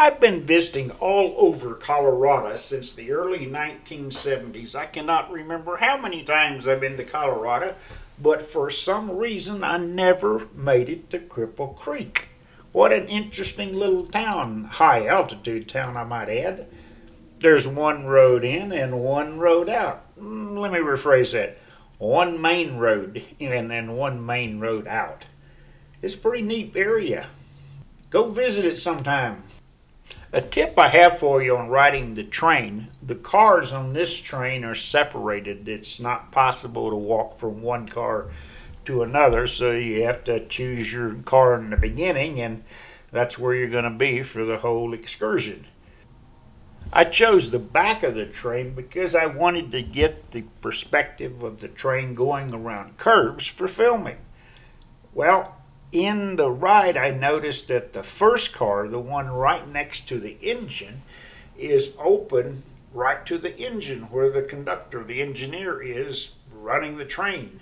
I've been visiting all over Colorado since the early 1970s. I cannot remember how many times I've been to Colorado, but for some reason I never made it to Cripple Creek. What an interesting little town, high altitude town I might add. There's one road in and one road out. Let me rephrase that. One main road in and one main road out. It's a pretty neat area. Go visit it sometime. A tip I have for you on riding the train, the cars on this train are separated. It's not possible to walk from one car to another, so you have to choose your car in the beginning, and that's where you're going to be for the whole excursion. I chose the back of the train because I wanted to get the perspective of the train going around curves for filming. Well, in the ride, I noticed that the first car, the one right next to the engine, is open right to the engine where the conductor, the engineer, is running the train.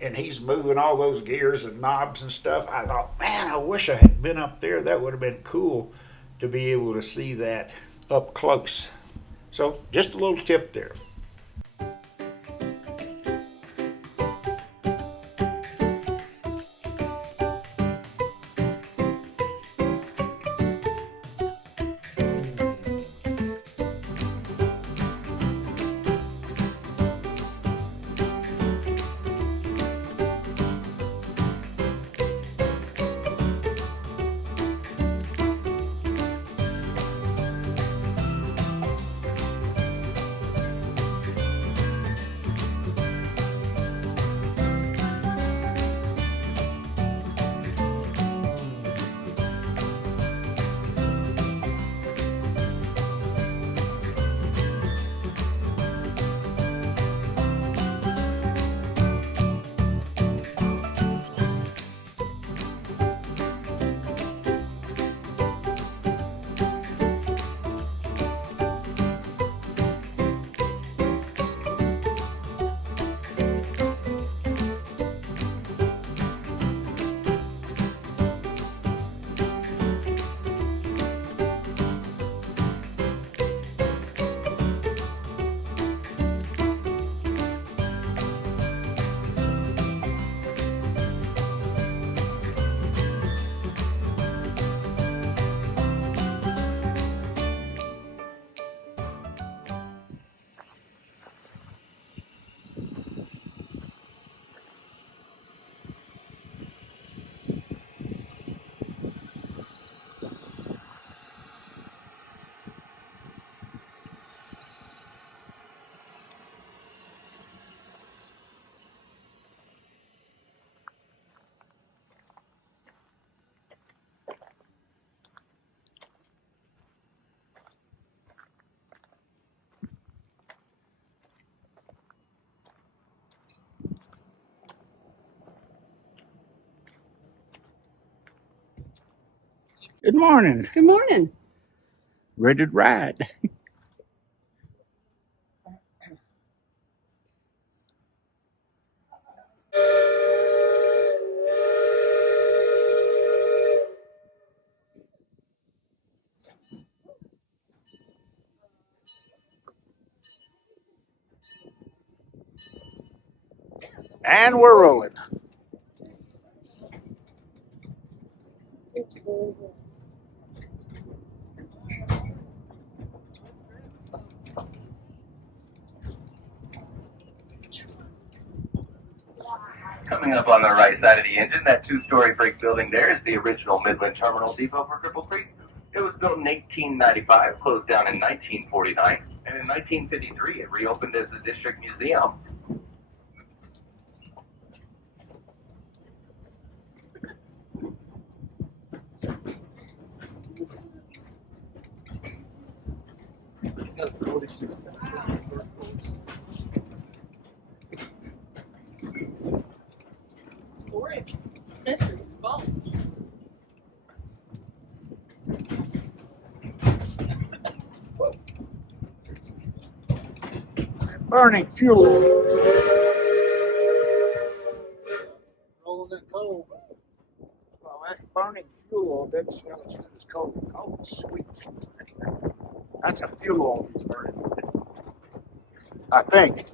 And he's moving all those gears and knobs and stuff. I thought, man, I wish I had been up there. That would have been cool to be able to see that up close. So just a little tip there. Good morning. Good morning. Ready to ride. And we're rolling. Coming up on the right side of the engine, that two-story brick building there is the original Midland Terminal Depot for Cripple Creek. It was built in 1895, closed down in 1949, and in 1953 it reopened as the district museum. Storage. Mystery spot. Burning fuel. Rolling that coal. Well, that burning fuel, that smells as coal. Sweet. That's a fuel oil he's burning. I think.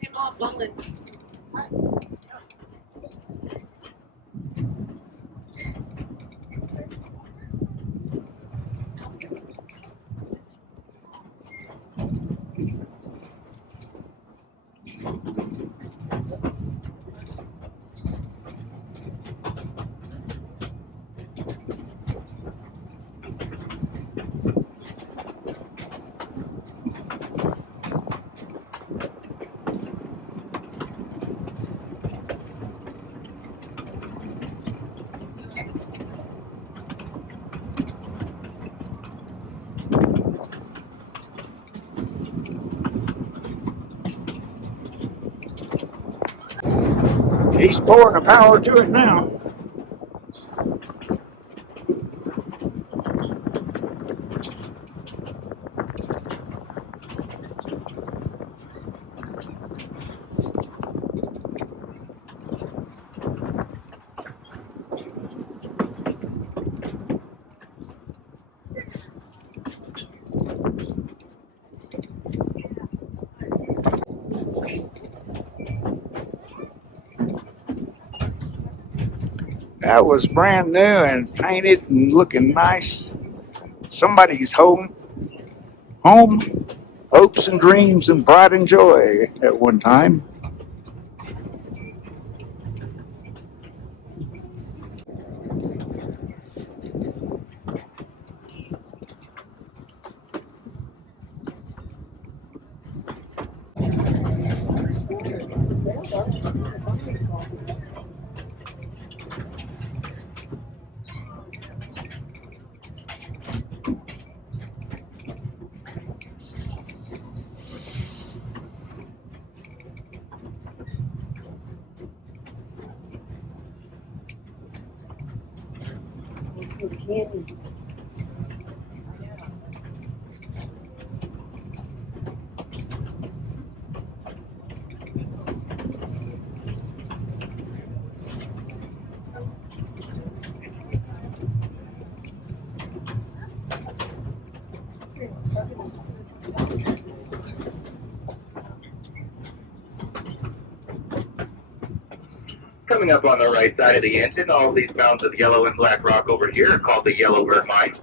Hey, Mom, Lola. He's pouring the power to it now. That was brand new and painted and looking nice. Somebody's home, hopes and dreams and pride and joy at one time. Coming up on the right side of the engine, all these mounds of yellow and black rock over here are called the Yellowbird Mine.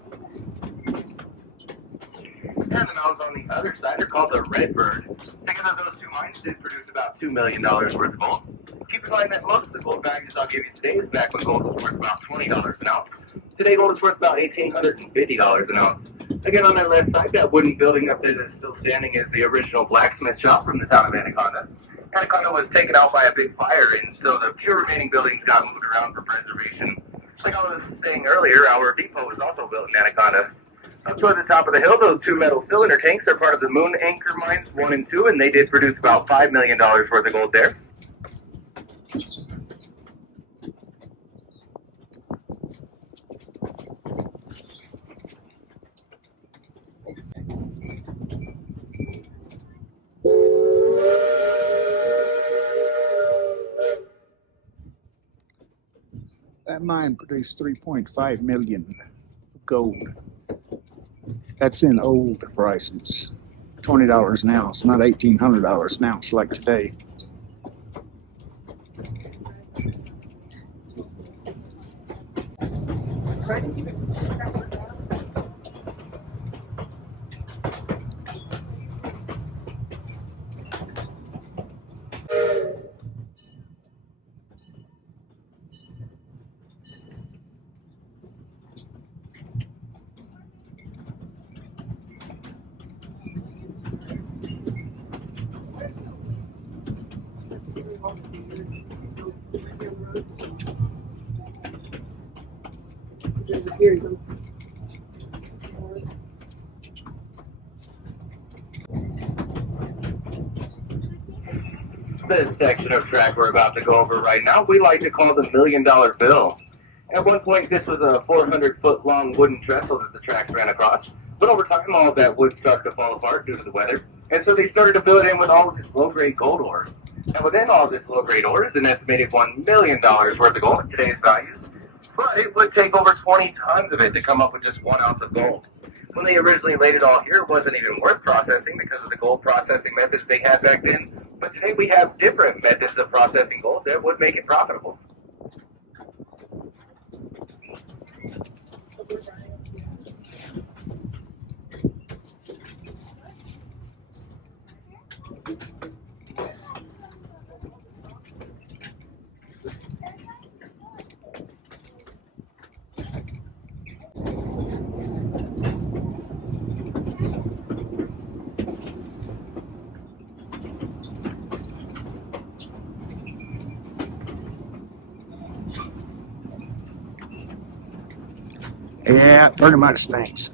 And the mounds on the other side are called the Redbird. Together, those two mines did produce about $2 million worth of gold. Keep in mind that most of the gold values I'll give you today is back when gold was worth about $20 an ounce. Today, gold is worth about $1,850 an ounce. Again, on that left side, that wooden building up there that's still standing is the original blacksmith shop from the town of Anaconda. Anaconda was taken out by a big fire, and so the few remaining buildings got moved around for preservation. Like I was saying earlier, our depot was also built in Anaconda. Up toward the top of the hill, those two metal cylinder tanks are part of the Moon Anchor Mines 1 and 2, and they did produce about $5 million worth of gold there. That mine produced 3.5 million gold. That's in old prices. $20 an ounce, not $1,800 an ounce like today. Try to keep it. There's a here. This section of track we're about to go over right now, we like to call the $1 Million Bill. At one point, this was a 400-foot long wooden trestle that the tracks ran across. But over time, all of that wood started to fall apart due to the weather. And so they started to fill it in with all of this low-grade gold ore. And within all this low-grade ore is an estimated $1 million worth of gold at today's values. But it would take over 20 tons of it to come up with just 1 ounce of gold. When they originally laid it all here, it wasn't even worth processing because of the gold processing methods they had back then. But today we have different methods of processing gold that would make it profitable. Yeah, pretty much stinks.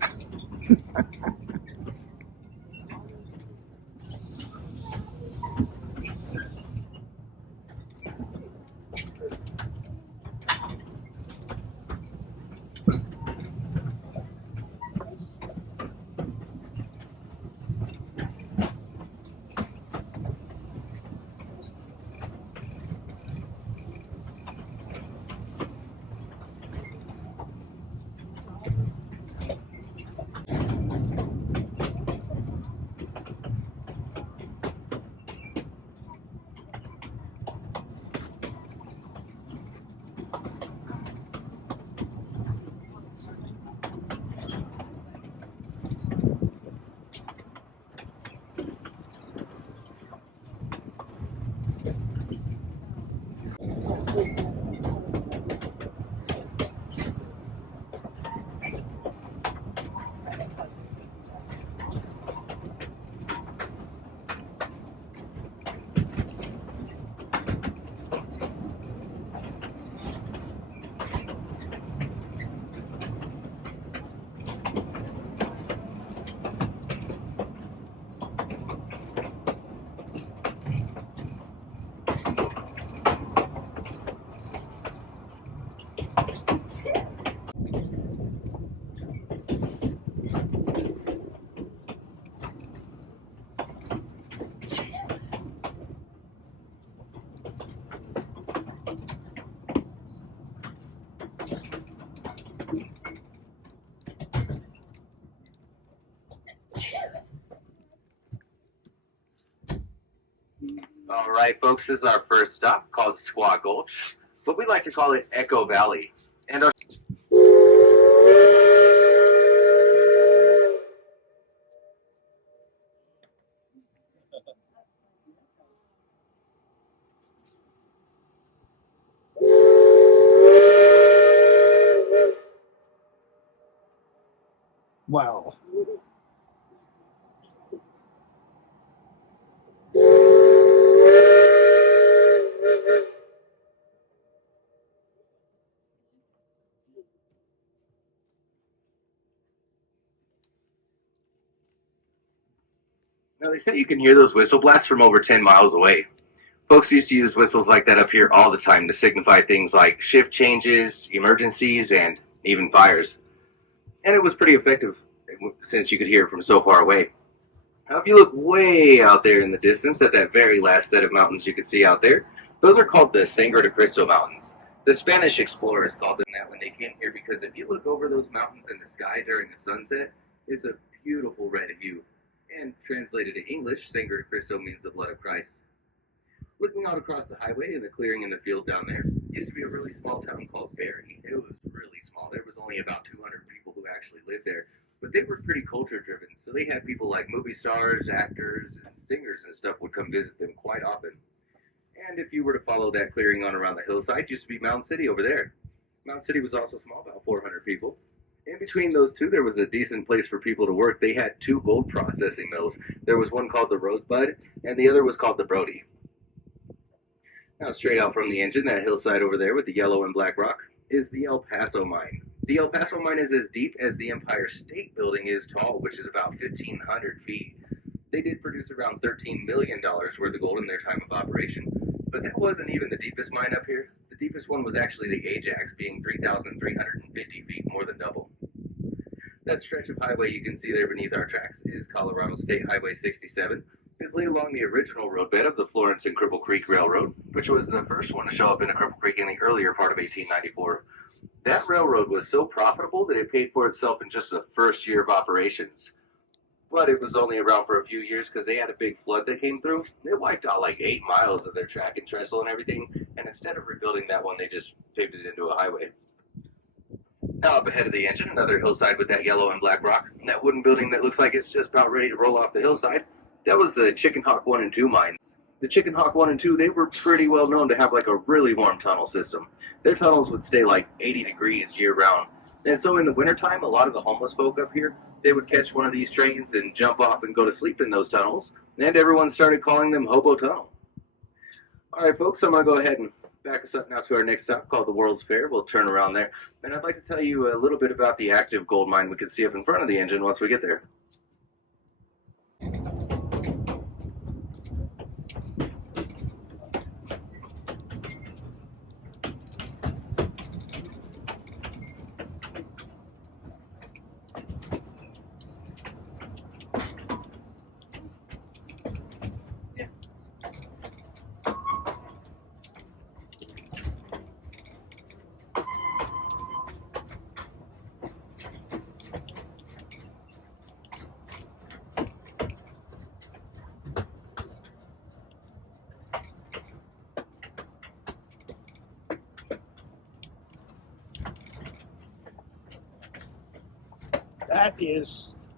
All right, folks, this is our first stop called Squaw Gulch, but we like to call it Echo Valley. And our Wow. Now, they say you can hear those whistle blasts from over 10 miles away. Folks used to use whistles like that up here all the time to signify things like shift changes, emergencies, and even fires. And it was pretty effective since you could hear it from so far away. Now, if you look way out there in the distance at that very last set of mountains you can see out there, those are called the Sangre de Cristo Mountains. The Spanish explorers called them that when they came here because if you look over those mountains in the sky during the sunset, it's a beautiful red hue. And translated to English, Sangre de Cristo means the blood of Christ. Looking out across the highway and the clearing in the field down there used to be a really small town called Barry. It was really small. There was only about stars, actors, and singers and stuff would come visit them quite often. And if you were to follow that clearing on around the hillside, used to be Mountain City over there. Mountain City was also small, about 400 people. In between those two, there was a decent place for people to work. They had two gold processing mills. There was one called the Rosebud, and the other was called the Brody. Now, straight out from the engine, that hillside over there with the yellow and black rock is the El Paso mine. The El Paso mine is as deep as the Empire State Building is tall, which is about 1,500 feet. They did produce around $13 million worth of gold in their time of operation, but that wasn't even the deepest mine up here. The deepest one was actually the Ajax, being 3,350 feet, more than double. That stretch of highway you can see there beneath our tracks is Colorado State Highway 67. It's laid along the original roadbed of the Florence and Cripple Creek Railroad, which was the first one to show up in a Cripple Creek in the earlier part of 1894. That railroad was so profitable that it paid for itself in just the first year of operations. But it was only around for a few years because they had a big flood that came through. It wiped out like 8 miles of their track and trestle and everything, and instead of rebuilding that one, they just paved it into a highway. Now up ahead of the engine, another hillside with that yellow and black rock. And that wooden building that looks like it's just about ready to roll off the hillside, that was the Chicken Hawk 1 and 2 mines. The Chicken Hawk 1 and 2, they were pretty well known to have like a really warm tunnel system. Their tunnels would stay like 80 degrees year round. And so in the wintertime, a lot of the homeless folk up here, they would catch one of these trains and jump off and go to sleep in those tunnels. And everyone started calling them Hobo Tunnel. All right, folks, I'm going to go ahead and back us up now to our next stop called the World's Fair. We'll turn around there. And I'd like to tell you a little bit about the active gold mine we can see up in front of the engine once we get there.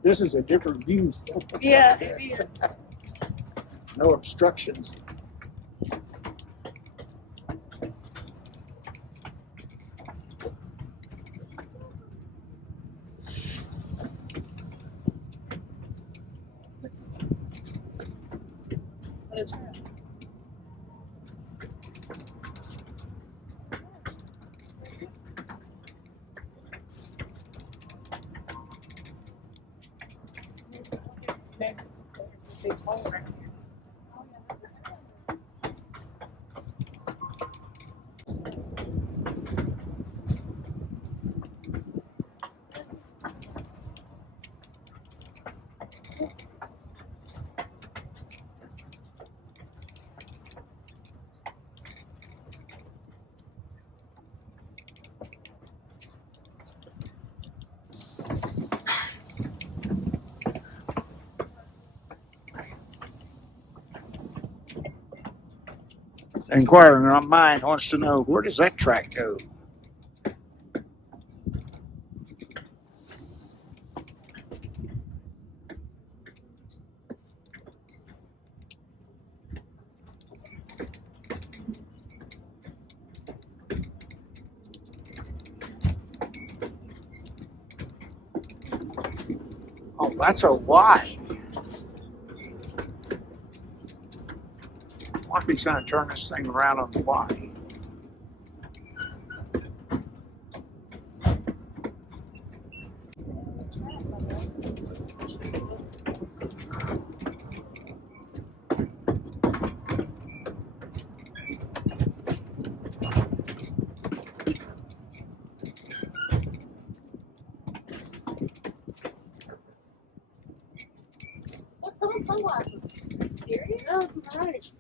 This is a different view. Yeah, it is. No obstructions. Big hole right here. The inquiring mind wants to know, where does that track go? Oh, that's a Y. What if he's going to turn this thing around on the Y? Look, someone's sunglasses. Are you serious? No, it's right.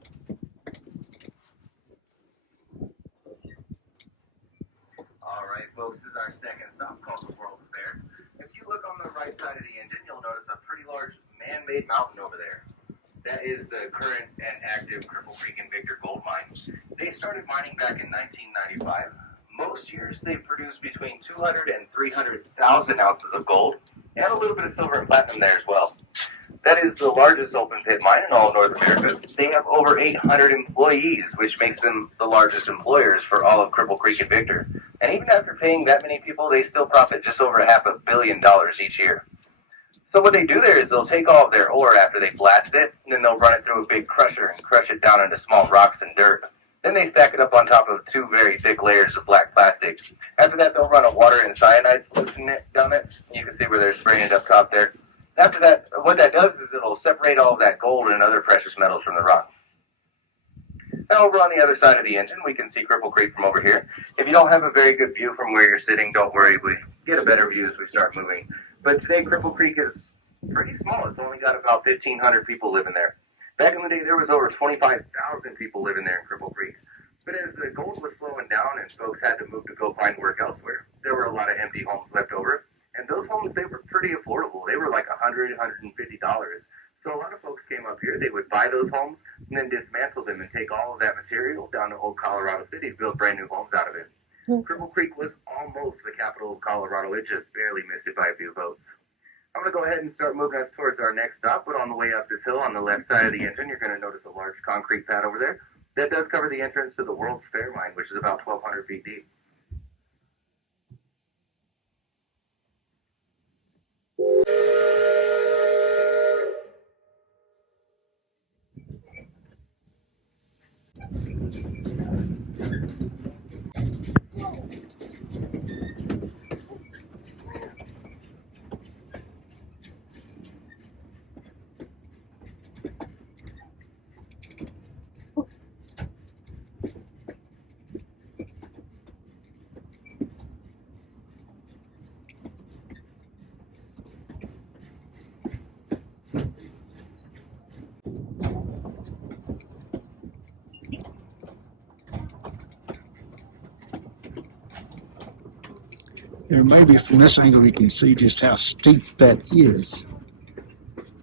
All right, folks, this is our second stop called the World's Fair. If you look on the right side of the engine, you'll notice a pretty large man-made mountain over there. That is the current and active Cripple Creek and Victor gold mines. They started mining back in 1995. Most years, they produce between 200 and 300,000 ounces of gold. and a little bit of silver and platinum there as well. That is the largest open pit mine in all of North America. They have over 800 employees, which makes them the largest employers for all of Cripple Creek and Victor. And even after paying that many people, they still profit just over $500 million each year. So what they do there is they'll take all of their ore after they blast it, and then they'll run it through a big crusher and crush it down into small rocks and dirt. Then they stack it up on top of 2 very thick layers of black plastic. After that, they'll run a water and cyanide solution down it. You can see where they're spraying it up top there. After that, what that does is it'll separate all of that gold and other precious metals from the rock. Now over on the other side of the engine, we can see Cripple Creek from over here. If you don't have a very good view from where you're sitting, don't worry, we get a better view as we start moving. But today, Cripple Creek is pretty small. It's only got about 1,500 people living there. Back in the day, there was over 25,000 people living there in Cripple Creek. But as the gold was slowing down and folks had to move to go find work elsewhere, there were a lot of empty homes left over. And those homes, they were pretty affordable. They were like $100, $150. So a lot of folks came up here. They would buy those homes and then dismantle them and take all of that material down to old Colorado City to build brand new homes out of it. Cripple Creek was almost the capital of Colorado. It just barely missed it by a few votes. I'm going to go ahead and start moving us towards our next stop. But on the way up this hill on the left side of the engine, you're going to notice a large concrete pad over there. That does cover the entrance to the World's Fair mine, which is about 1,200 feet deep. And maybe from this angle you can see just how steep that is.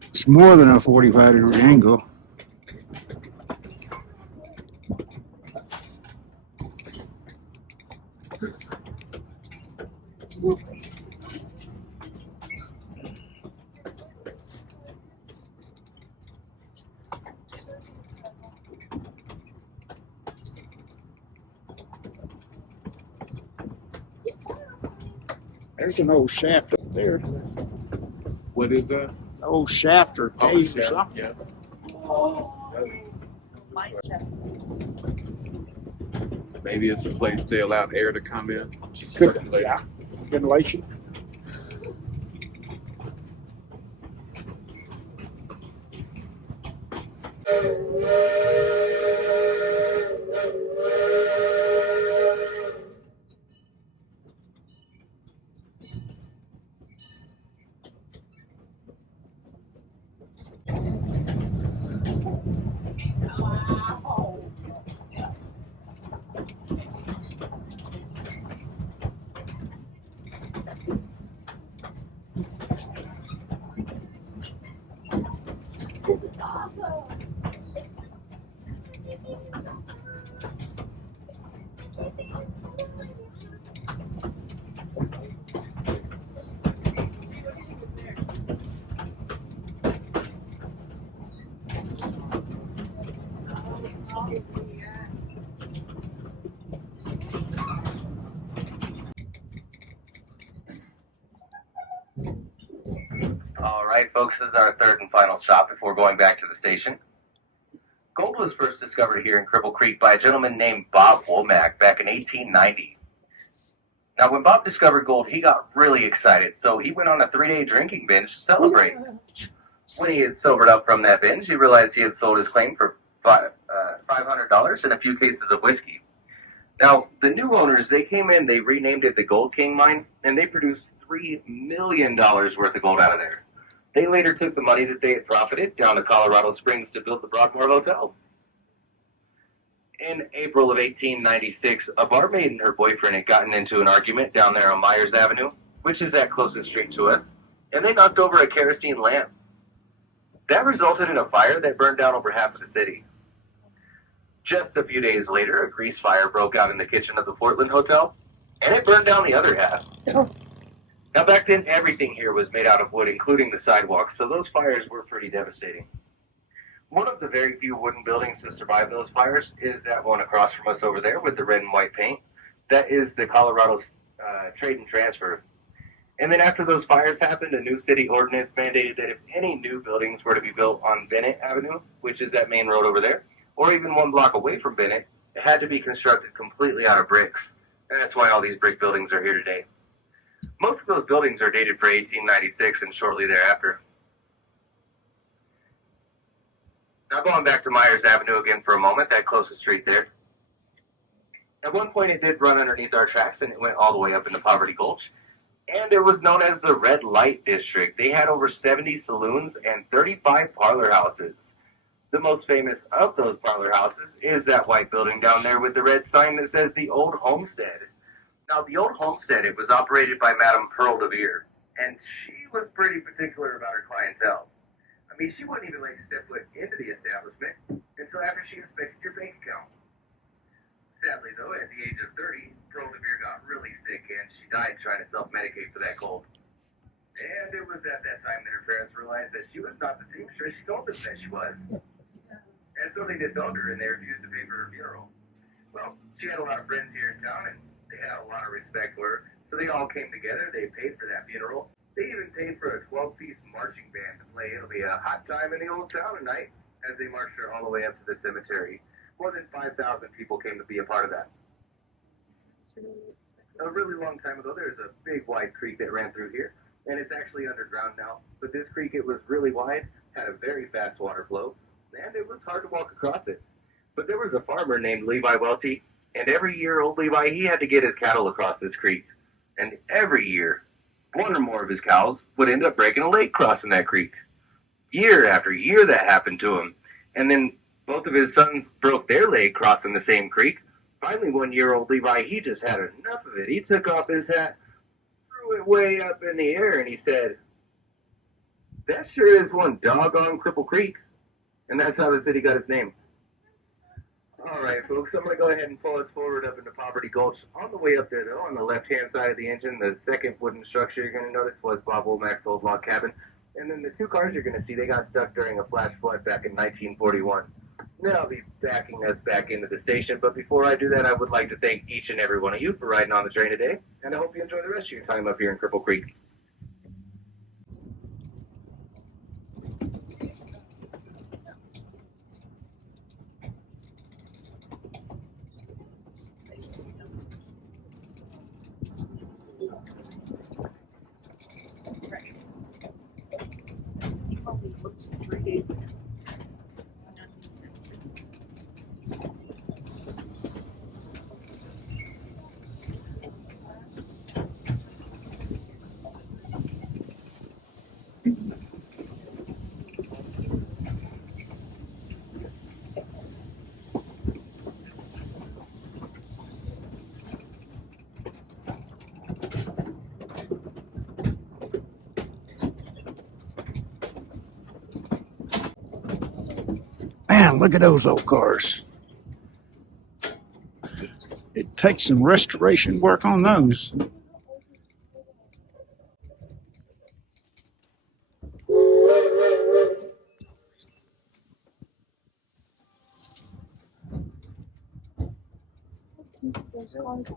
It's more than a 45-degree angle. There's an old shaft up there. What is that? An old shaft or Oh, cave or yeah, something. yeah. Maybe it's a place they allow air to come in. Circulate. Yeah. Ventilation. All right, folks, this is our third and final stop before going back to the station. Gold was first discovered here in Cripple Creek by a gentleman named Bob Womack back in 1890. Now, when Bob discovered gold, he got really excited, so he went on a 3-day drinking binge to celebrate. When he had sobered up from that binge, he realized he had sold his claim for $500 and a few cases of whiskey. Now, the new owners, they came in, they renamed it the Gold King Mine, and they produced $3 million worth of gold out of there. They later took the money that they had profited down to Colorado Springs to build the Broadmoor Hotel. In April of 1896, a barmaid and her boyfriend had gotten into an argument down there on Myers Avenue, which is that closest street to us, and they knocked over a kerosene lamp. That resulted in a fire that burned down over half of the city. Just a few days later, a grease fire broke out in the kitchen of the Portland Hotel, and it burned down the other half. Now back then, everything here was made out of wood, including the sidewalks, so those fires were pretty devastating. One of the very few wooden buildings to survive those fires is that one across from us over there with the red and white paint. That is the Colorado Trade and Transfer. And then after those fires happened, a new city ordinance mandated that if any new buildings were to be built on Bennett Avenue, which is that main road over there, or even 1 block away from Bennett, it had to be constructed completely out of bricks. And that's why all these brick buildings are here today. Most of those buildings are dated for 1896 and shortly thereafter. Now going back to Myers Avenue again for a moment, that closest street there. At one point it did run underneath our tracks and it went all the way up into Poverty Gulch. And it was known as the Red Light District. They had over 70 saloons and 35 parlor houses. The most famous of those parlor houses is that white building down there with the red sign that says the Old Homestead. Now the Old Homestead, it was operated by Madame Pearl de Vere, and she was pretty particular about her clientele. I mean, she wouldn't even let you step foot into the establishment until after she inspected your bank account. Sadly, though, at the age of 30, Pearl de Vere got really sick and she died trying to self-medicate for that cold. And it was at that time that her parents realized that she was not the seamstress she told them that she was. And so they disowned her and they refused to pay for her funeral. Well, she had a lot of friends here in town and they had a lot of respect for her, so they all came together, they paid for that funeral. They even paid for a 12-piece marching band to play It'll Be a Hot Time in the Old Town tonight as they marched her all the way up to the cemetery. More than 5,000 people came to be a part of that. A really long time ago, there was a big wide creek that ran through here, and it's actually underground now. But this creek, it was really wide, had a very fast water flow, and it was hard to walk across it. But there was a farmer named Levi Welty, and every year old Levi, he had to get his cattle across this creek. And every year, one or more of his cows would end up breaking a leg crossing that creek. Year after year that happened to him. And then both of his sons broke their leg crossing the same creek. Finally, 1 year old Levi, he just had enough of it. He took off his hat, threw it way up in the air, and he said, "That sure is one doggone Cripple Creek." And that's how the city got its name. All right, folks, I'm going to go ahead and pull us forward up into Poverty Gulch. On the way up there, though, on the left-hand side of the engine, the second wooden structure you're going to notice was Bob Womack's old log cabin. And then the two cars you're going to see, they got stuck during a flash flood back in 1941. Then I'll be backing us back into the station, but before I do that, I would like to thank each and every one of you for riding on the train today, and I hope you enjoy the rest of your time up here in Cripple Creek. Only looks 3 days ago. Man, look at those old cars. It takes some restoration work on those. There's cars on.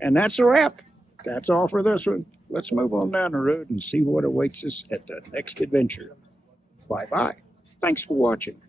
And that's a wrap. That's all for this one. Let's move on down the road and see what awaits us at the next adventure. Bye-bye. Thanks for watching.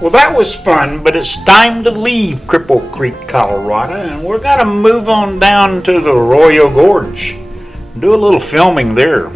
Well, that was fun, but it's time to leave Cripple Creek, Colorado, and we're going to move on down to the Arroyo Gorge. Do a little filming there.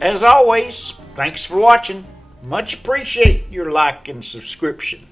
As always, thanks for watching. Much appreciate your like and subscription.